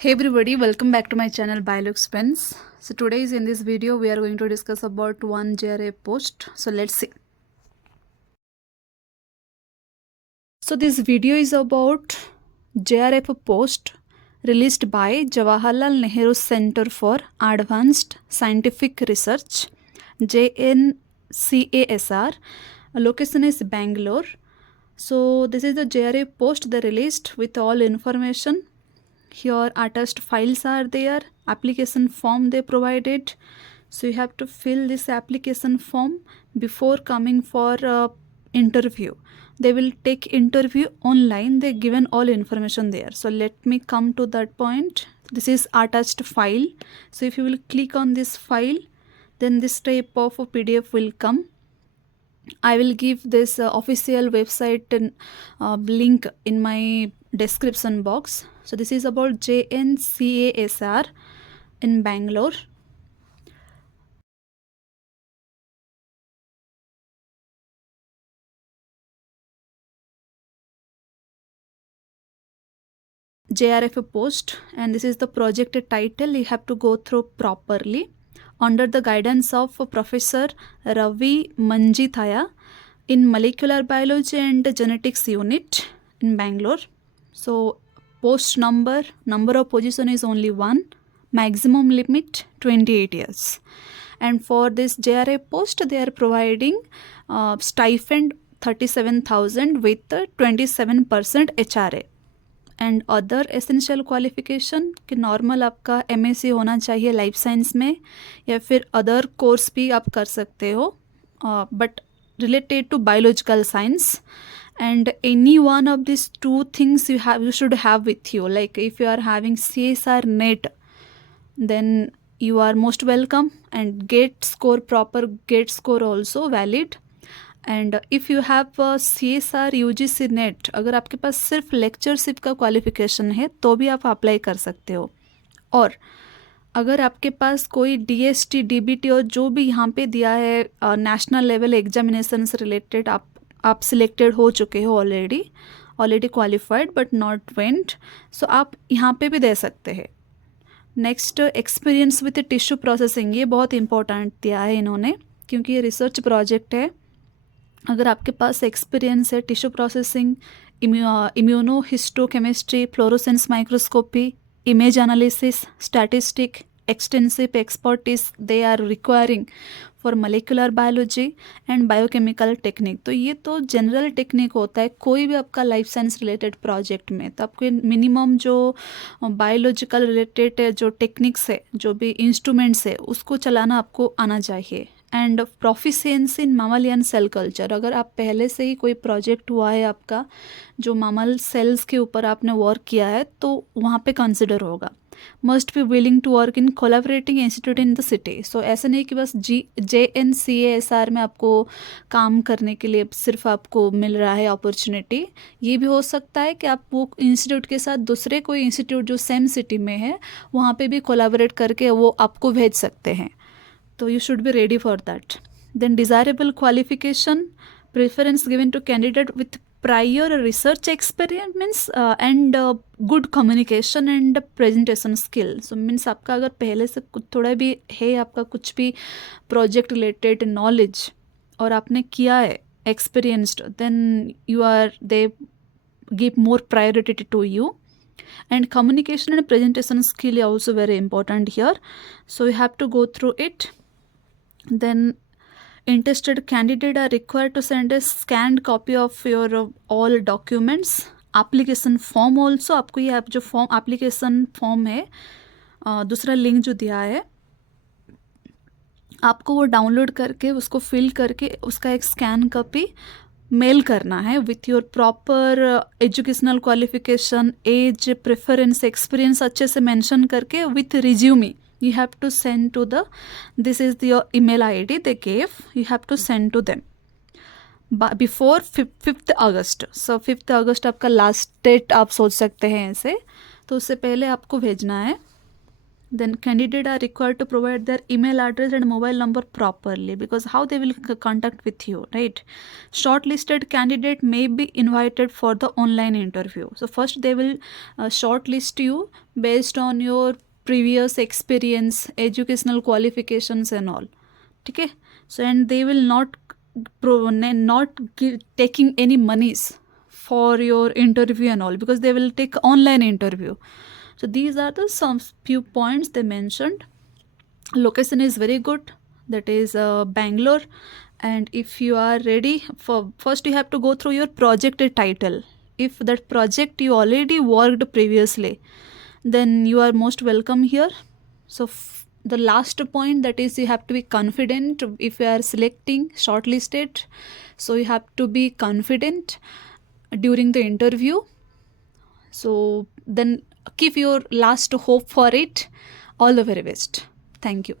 Hey everybody, welcome back to my channel Biologspense. So today in this video we are going to discuss about one JRF post. So let's see. So this video is about JRF post released by Jawaharlal Nehru Center for Advanced Scientific Research, JNCASR. Location is Bangalore. So this is the JRF post they released with all information. Here attached files are there, application form they provided, so you have to fill this application form before coming for interview. They will take interview online, they given all information there. So let me come to that point. This is attached file, so if you will click on this file, then this type of a PDF will come. I will give this official website and link in my description box. So this is about JNCASR in Bangalore. JRF post, and this is the project title. You have to go through properly under the guidance of Professor Ravi Manjithaya in Molecular Biology and Genetics Unit in Bangalore. So post number of position is only one, maximum limit 28 years. And for this JRF post they are providing stipend 37,000 with 27% HRA. And other essential qualification कि normal आपका MSc होना चाहिए life science में, या फिर other course भी आप कर सकते हो but related to biological science. And any one of these two things you should have with you. Like if you are having CSR net, then you are most welcome, and proper gate score also valid. And if you have CSR UGC net, अगर आपके पास सिर्फ lectureship का qualification है तो भी आप apply कर सकते हो. और अगर आपके पास कोई DST DBT और जो भी यहाँ पे दिया है नेशनल लेवल एग्जामिनेशन से रिलेटेड, आप सिलेक्टेड हो चुके हो already qualified but not went, so आप यहाँ पे भी दे सकते हैं. Next, experience with tissue processing, ये बहुत इंपॉर्टेंट दिया है इन्होंने क्योंकि ये रिसर्च प्रोजेक्ट है. अगर आपके पास एक्सपीरियंस है tissue processing, immunohistochemistry, fluorescence microscopy, image analysis, statistic, extensive expertise they are requiring for molecular biology and biochemical technique. तो ये तो जनरल टेक्निक होता है कोई भी आपका लाइफ साइंस रिलेटेड प्रोजेक्ट में, तो आपके मिनिमम जो बायोलॉजिकल रिलेटेड जो टेक्निक्स है, जो भी इंस्ट्रूमेंट्स है, उसको चलाना आपको आना चाहिए. And proficiency in mammalian cell culture, अगर आप पहले से ही कोई प्रोजेक्ट हुआ है आपका जो मामल सेल्स के ऊपर आपने वर्क किया है तो वहाँ पे कंसिडर होगा. Must be willing to work in collaborating institute in the city. So ऐसा नहीं कि बस JNCASR में आपको काम करने के लिए सिर्फ आपको मिल रहा है अपॉर्चुनिटी. ये भी हो सकता है कि आप वो इंस्टीट्यूट के साथ दूसरे कोई इंस्टीट्यूट जो सेम सिटी में है वहाँ पे भी कोलैबोरेट करके वो आपको भेज सकते हैं. तो you should be ready for that. Then desirable qualification, preference given to candidate with prior research experience and good communication and presentation skill. So means आपका अगर पहले से कुछ थोड़ा भी है, आपका कुछ भी project related knowledge और आपने किया है experienced, then they give more priority to you. And communication and presentation skill are also very important here, so you have to go through it. Then interested candidate are required to send a scanned copy of your all documents. application form also, आपको ये जो form application form है दूसरा link जो दिया है आपको वो डाउनलोड करके उसको फिल करके उसका एक स्कैन कॉपी मेल करना है with your proper educational qualification, age, preference, experience अच्छे से मेंशन करके with resume. You have to send to this is your email ID they gave, you have to send to them before 5th August. So 5th August आपका last date आप सोच सकते हैं ऐसे, तो उससे पहले आपको भेजना है. Then candidate are required to provide their email address and mobile number properly, because how they will contact with you, right? Shortlisted candidate may be invited for the online interview. So first they will shortlist you based on your previous experience, educational qualifications and all. Okay, so and they will not taking any monies for your interview and all, because they will take online interview. So these are the some few points they mentioned. Location is very good, that is Bangalore. And if you are ready, for first you have to go through your project title. If that project you already worked previously, then you are most welcome here. So the last point, that is you have to be confident if you are selecting shortlisted. So you have to be confident during the interview. So then keep your last hope for it. All the very best. Thank you.